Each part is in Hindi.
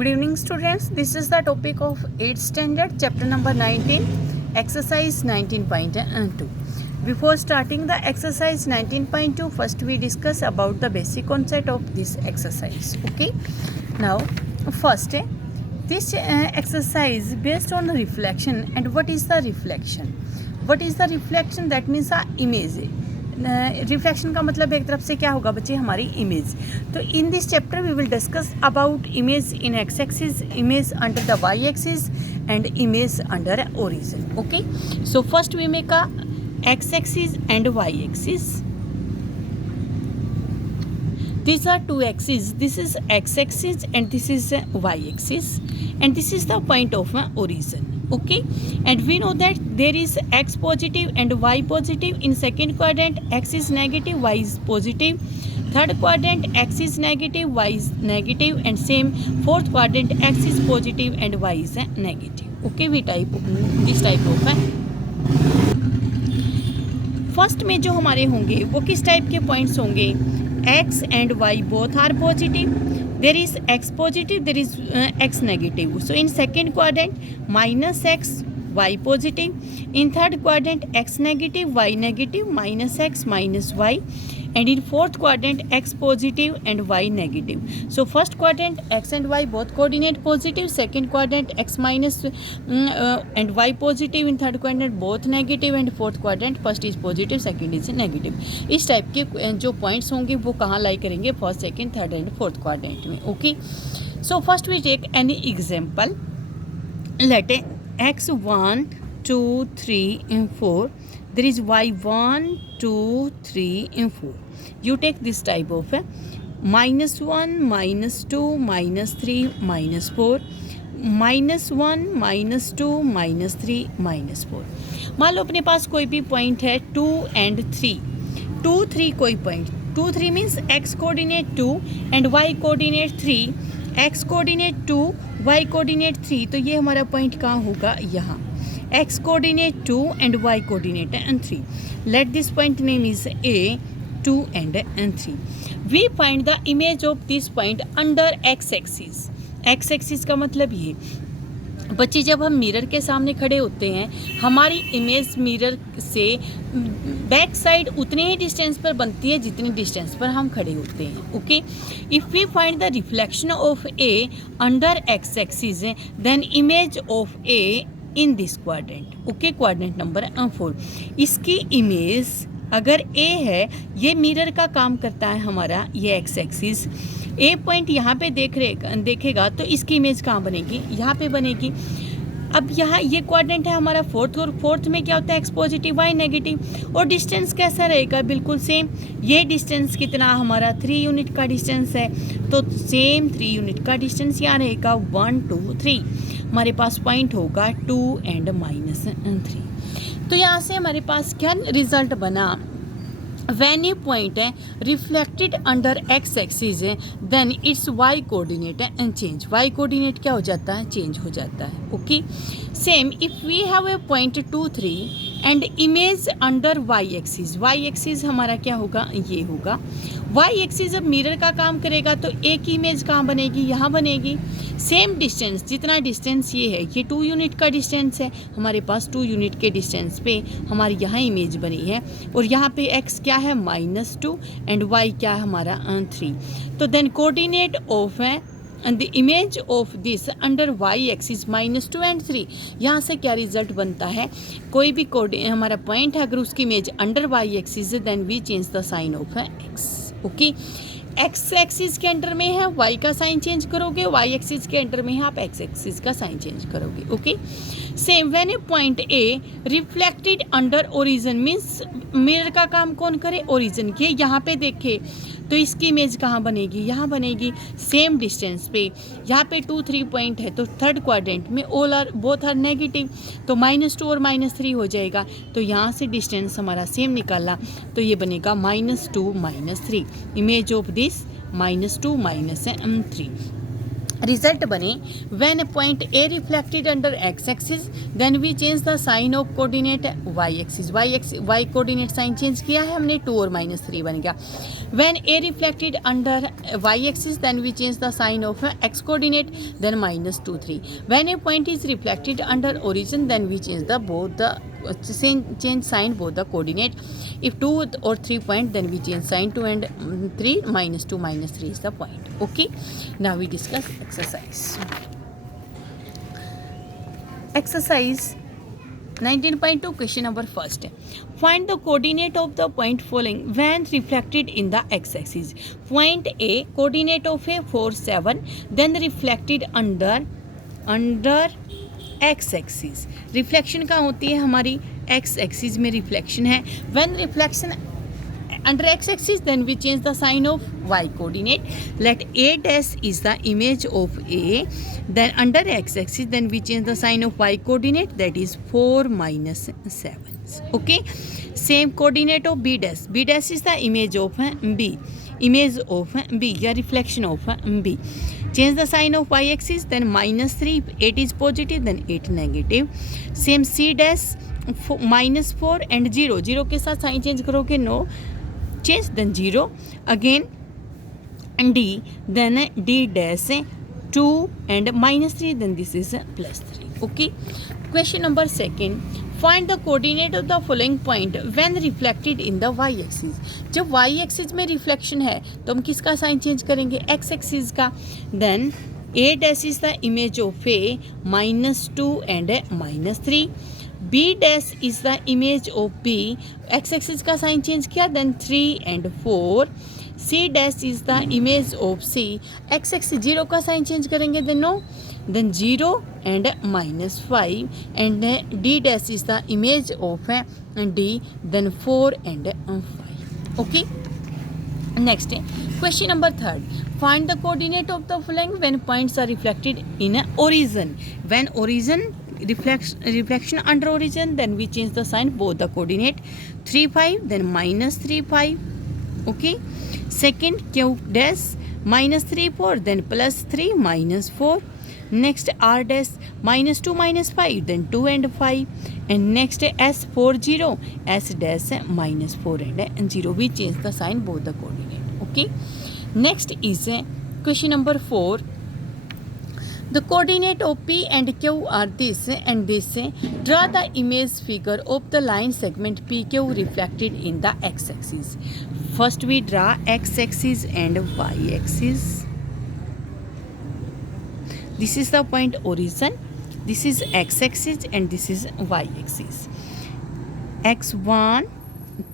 Good evening students, this is the topic of 8th standard chapter number 19 exercise 19.2. Before starting the exercise 19.2, first we discuss about the basic concept of this exercise. Okay, now first this exercise based on reflection. And what is the reflection? What is the reflection? That means a image. Reflection का मतलब एक तरफ से क्या होगा बच्चे, हमारी इमेज. तो in this chapter we will discuss about image in X axis, image under the Y axis and image under origin. Okay, so first we make a X axis and Y axis. These are two axes. This is x axis and this is y axis, and this is the point of origin. Okay, and we know that there is x positive and y positive. In second quadrant x is negative, y is positive. Third quadrant x is negative, y is negative, and same fourth quadrant x is positive and y is negative. Okay, we type this type of first में जो हमारे होंगे वो किस टाइप के पॉइंट्स होंगे? x and y both are positive. There is x positive, there is x negative. So in second quadrant minus x, y positive. In third quadrant x negative, y negative, minus x, minus y. And in fourth quadrant x positive and y negative. So first quadrant x and y both coordinate positive. Second quadrant x minus and y positive. In third quadrant both negative. And fourth quadrant first is positive, second is negative. इस टाइप के जो पॉइंट्स होंगे वो कहाँ लाई करेंगे? First, second, third and fourth quadrant में. Okay, so first we take any example. Let x 1 2 3 4. There is y 1 2 3 4. You take this type of minus 1 minus 2 minus 3 minus 4 minus 1 minus 2 minus 3 minus 4. मान लो अपने पास कोई भी पॉइंट है 2 and 3. 2 3 कोई point. 2 3 means x coordinate 2 and y coordinate 3. x coordinate 2 y coordinate 3. तो ये हमारा पॉइंट कहाँ होगा? यहाँ. x coordinate 2 and y coordinate and 3. Let this point name is A, 2 and 3. We find the image of this point under x axis. x axis का मतलब ये बच्चे, जब हम मिरर के सामने खड़े होते हैं हमारी इमेज मिरर से बैक साइड उतने ही डिस्टेंस पर बनती है जितने डिस्टेंस पर हम खड़े होते हैं. Okay, if we find the reflection of A under X axis then image of A in this quadrant. Okay, quadrant number 4. इसकी इमेज अगर ए है, ये मिरर का काम करता है हमारा ये एक्स एक्सिस. ए पॉइंट यहाँ पे देखेगा तो इसकी इमेज कहाँ बनेगी? यहाँ पे बनेगी. अब यहाँ ये क्वाड्रेंट है हमारा फोर्थ, और फोर्थ में क्या होता है? X positive Y negative. और डिस्टेंस कैसा रहेगा? बिल्कुल सेम. ये डिस्टेंस कितना हमारा 3 यूनिट का डिस्टेंस है, तो सेम 3 यूनिट का डिस्टेंस यहाँ रहेगा. 1 2 3 हमारे पास पॉइंट होगा 2 and -3. तो यहाँ से हमारे पास क्या रिजल्ट बना? When a point reflected under x axis then its y coordinate and change. y coordinate क्या हो जाता है? चेंज हो जाता है. Okay, same if we have a point 2 3 and image under y axis. y axis हमारा क्या होगा? ये होगा. y एक्सिस अब मिरर का काम करेगा तो एक इमेज कहाँ बनेगी? यहाँ बनेगी. सेम डिस्टेंस, जितना डिस्टेंस ये है, ये 2 यूनिट का डिस्टेंस है हमारे पास. 2 यूनिट के डिस्टेंस पे हमारी यहाँ इमेज बनी है, और यहाँ पे x क्या है? -2 एंड y क्या है हमारा? 3. तो then coordinate of and the image of this under y axis -2 and 3. यहाँ से क्या रिजल्ट बनता है? कोई भी हमारा पॉइंट है अगर उसकी image under y axis then we change the sign of x. Okay, X axis के अंडर में है y का साइन चेंज करोगे, y एक्सिस के अंडर में है आप x एक्सिस का साइन चेंज करोगे. Okay, same when a point A reflected under origin means mirror का काम कौन करे? ओरिजिन के. यहाँ पे देखे तो इसकी इमेज कहाँ बनेगी? यहाँ बनेगी. सेम डिस्टेंस पे यहाँ पे 2 3 पॉइंट है तो थर्ड क्वाड्रेंट में all are both are negative, तो -2 और -3 हो जाएगा. तो यहाँ से डिस्टेंस हमारा सेम निकाला तो ये बनेगा -2 -3. Image of this -2 -3. result बने when point A reflected under x axis then we change the sign of coordinate y axis y coordinate sign change किया है हमने 2 और -3 बन गया when A reflected under y axis then we change the sign of x coordinate then -2 3 when a point is reflected under origin then we change the both the change sign both the coordinate if 2 or 3 point then we change sign 2 and 3 -2 -3 is the point. Okay, now we discuss exercise 19.2 question number first. Find the coordinate of the point following when reflected in the x-axis. Point A, coordinate of A 4 7 then reflected under X axis reflection कहाँ होती है हमारी एक्स एक्सिस में रिफ्लेक्शन है when reflection under X axis then we change the sign of Y coordinate let A dash is the image of A then under X axis then we change the sign of Y coordinate that is 4 7 okay same coordinate of B dash is the image of B या reflection of B change the sign of y axis then -3 8 is positive then 8 negative same c dash -4 and 0 के साथ साइन चेंज करोगे no change then 0 again d then d dash 2 and -3 then this is +3 okay question number second find the coordinate of the following point when reflected in the y axis जब y axis में रिफ्लेक्शन है तो हम किसका साइन चेंज करेंगे x axis का then a dash is the image of a -2 and -3 b dash is the image of b x axis का साइन चेंज किया then 3 and 4 c dash is the image of c x axis 0 का साइन चेंज करेंगे then no then 0 and -5 and d dash is the image of d then 4 and 5 okay next question number third find the coordinate of the following when points are reflected in origin when origin reflection under origin then we change the sign both the coordinate 3 5 then -3 5 okay second q dash -3 4 then +3 -4 next r dash -2 -5 then 2 and 5 and next s 4 0 s dash -4 and 0 we change the sign both the coordinate okay next is question number 4 the coordinate of p and q are this and this draw the image figure of the line segment pq reflected in the x axis first we draw x axis and y axis. This is the point origin, this is x axis and this is y axis. x1,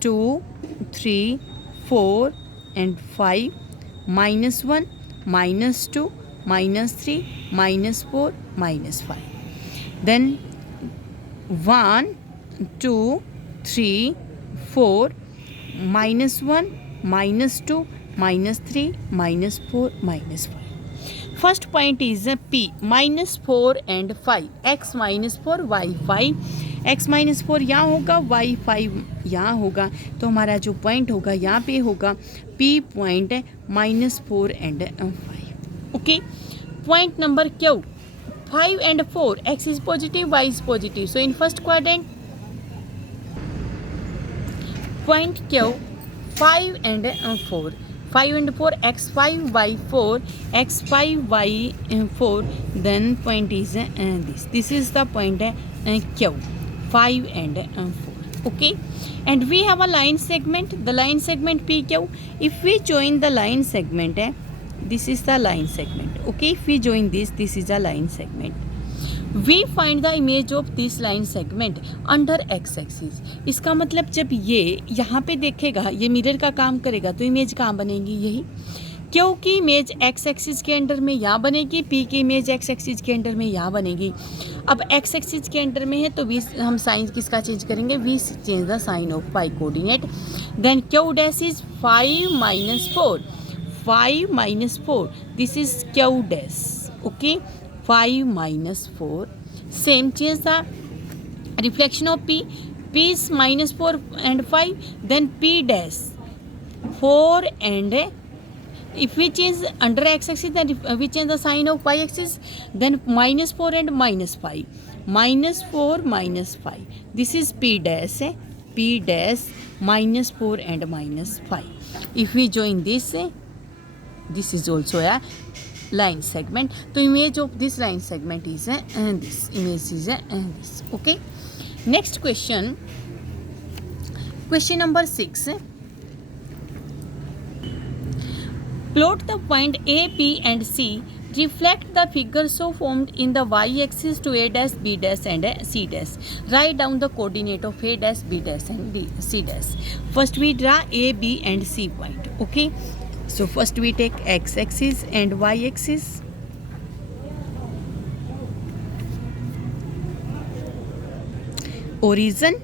2, 3, 4 and 5 -1, -2, -3, -4, -5. Then 1, 2, 3, 4 -1, -2, -3, -4, -5. First point is P -4 and 5 x -4 y 5 x -4 यहाँ होगा y 5 यहाँ होगा तो हमारा जो पॉइंट होगा यहाँ पे होगा P point -4 and 5 okay point number Q 5 and 4 x is positive y is positive so in first quadrant point Q 5 and 4 5 and 4 x5 y4 x5 y4 then point is this is the point Q 5 and 4 okay and we have a line segment the line segment PQ if we join the line segment this is the line segment okay if we join this is a line segment we find the image of this line segment under x axis इसका मतलब जब ये यहाँ पे देखेगा ये मिरर का काम करेगा तो इमेज कहाँ बनेगी यही क्योंकि इमेज x एक्सिस के अंडर में यहाँ बनेगी p की इमेज x एक्सिस के अंडर में यहाँ बनेगी अब x एक्सिस के अंडर में है तो v हम साइन किसका चेंज करेंगे v change the sign of y coordinate then q dash is 5 -4 this is q dash okay 5 -4 same change the reflection of p is -4 and 5 then p dash 4 and If we change under x-axis, then we change the sign of y-axis, then -4 and -5. -4 -5. This is P dash, P dash -4 and -5. If we join this, this is also a line segment. So image of this line segment is this. Image is this. Okay. Next question. Question number 6. Plot the point A, B and C. Reflect the figure so formed in the y-axis to A dash, B dash and C dash. Write down the coordinate of A dash, B dash and C dash. First we draw A, B and C point. Okay. So first we take x-axis and y-axis. Origin,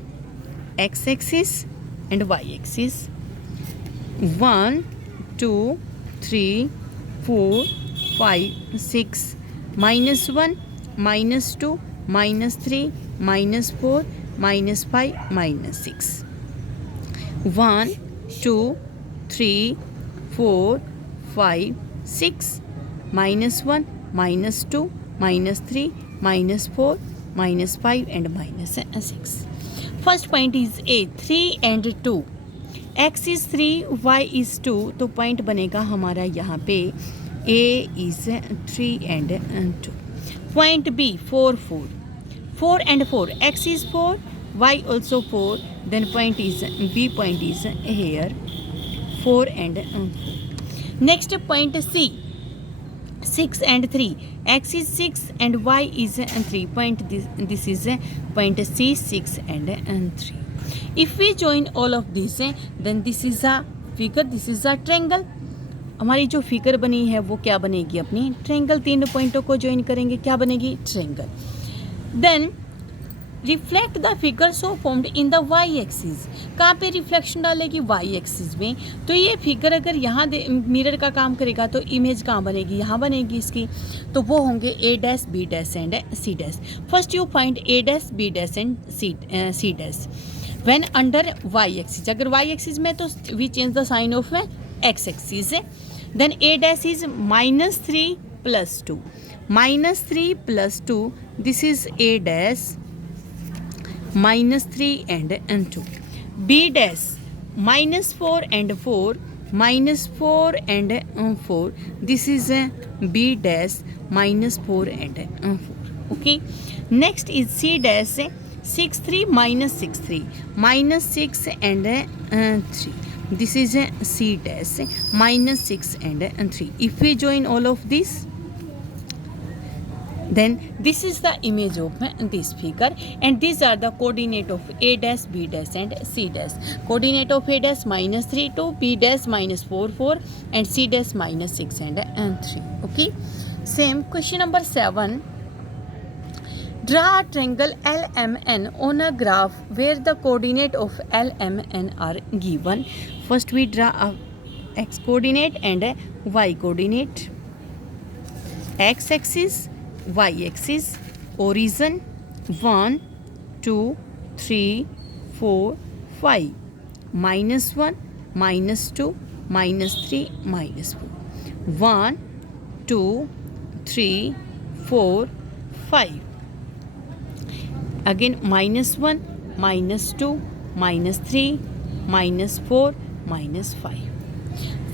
x-axis and y-axis. 1, 2, 3, 4, 5, 6, -1, -2, -3, -4, -5, -6. 1, 2, 3, 4, 5, 6, -1, -2, -3, -4, -5 and -6. First point is A, 3 and 2. X is 3, Y is 2. तो पॉइंट बनेगा हमारा यहाँ पे A is 3 and 2. Point B, 4, 4. 4 and 4. X is 4, Y also 4. Then point is B point is here 4 and 4. Next point C, 6 and 3. X is 6 and Y is 3. Point this is point C, 6 and 3. If we join all of this, then this is a figure, this is a triangle. हमारी जो फिगर बनी है वो क्या बनेगी अपनी ट्रायंगल. 3 पॉइंटों को ज्वाइन करेंगे, क्या बनेगी triangle. Then reflect the figure so formed in the Y axis. कहाँ पे रिफ्लेक्शन डालेगी वाई एक्सिस में. तो ये फिगर अगर यहाँ मिरर का काम करेगा तो इमेज कहाँ बनेगी, यहाँ बनेगी इसकी. तो वो होंगे A dash, B dash and C dash. First you find A dash, B dash and C dash when under Y axis. अगर वाई एक्सिस में तो we change the sign of X axis. Then A dash is -3 + 2. -3 + 2. This is A dash -3 and 2. B dash -4 and 4. -4 and 4. This is B dash -4 and 4. Okay. Next is C dash 6 3 -6 3. -6 and 3. This is C dash -6 and 3. If we join all of this, then this is the image of this figure, and these are the coordinate of A dash, B dash and C dash. Coordinate of A dash -3 2, B dash -4 4 and C dash -6 and 3. Okay. Same question number 7. Draw a triangle LMN on a graph where the coordinate of LMN are given. First we draw a x coordinate and a y coordinate. X axis, y axis. Origin 1 2 3 4 5. -1 -2 -3 -4. 1 2 3 4 5. Again -1 -2 -3 -4 -5.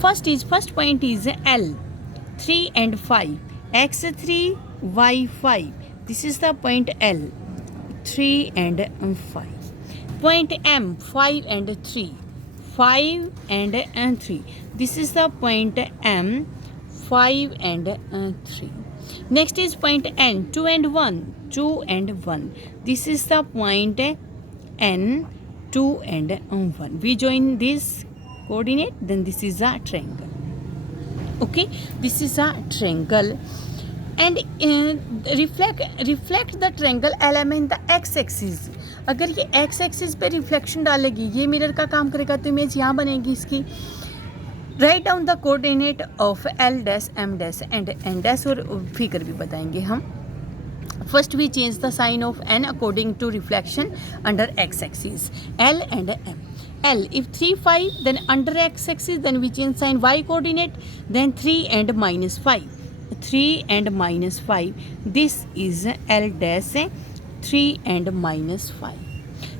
First point is L, 3 and 5. X 3, Y 5. This is the point L, 3 and 5. Point M, 5 and 3. 5 and 3. This is the point M, 5 and 3. Next is point N, 2 and 1. 2 and 1. This is the point N, 2 and 1. We join this coordinate, then this is a triangle. Okay, this is a triangle, and reflect the triangle element the x axis. अगर ये x axis पे रिफ्लेक्शन डालेगी, ये मिरर का काम करेगा, तो इमेज यहाँ बनेगी इसकी. Write down the coordinate of L dash, M dash and N dash, और फिगर भी बताएंगे हम. First we change the sign of N according to reflection under x axis, L and M. L. If 3, 5, then under x-axis, then we change sign y coordinate, then 3 and minus 5. 3 and minus 5. This is L dash 3 and minus 5.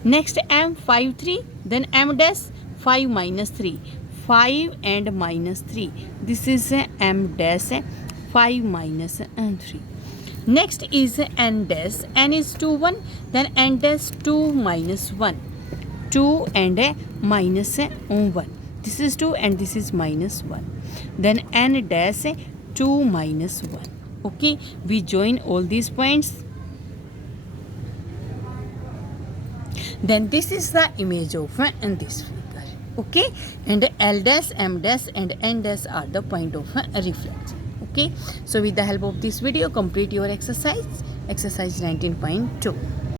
Next M 5, 3, then M dash 5 minus 3. 5 and minus 3. This is M dash 5 minus 3. Next is N dash. N is 2, 1, then N dash 2 minus 1. 2 and minus 1. This is 2 and this is minus 1. Then N dash 2 minus 1. Okay, we join all these points. Then this is the image of this figure. Okay, and L dash, M dash and N dash are the point of reflection. Okay, so with the help of this video, complete your exercise 19.2.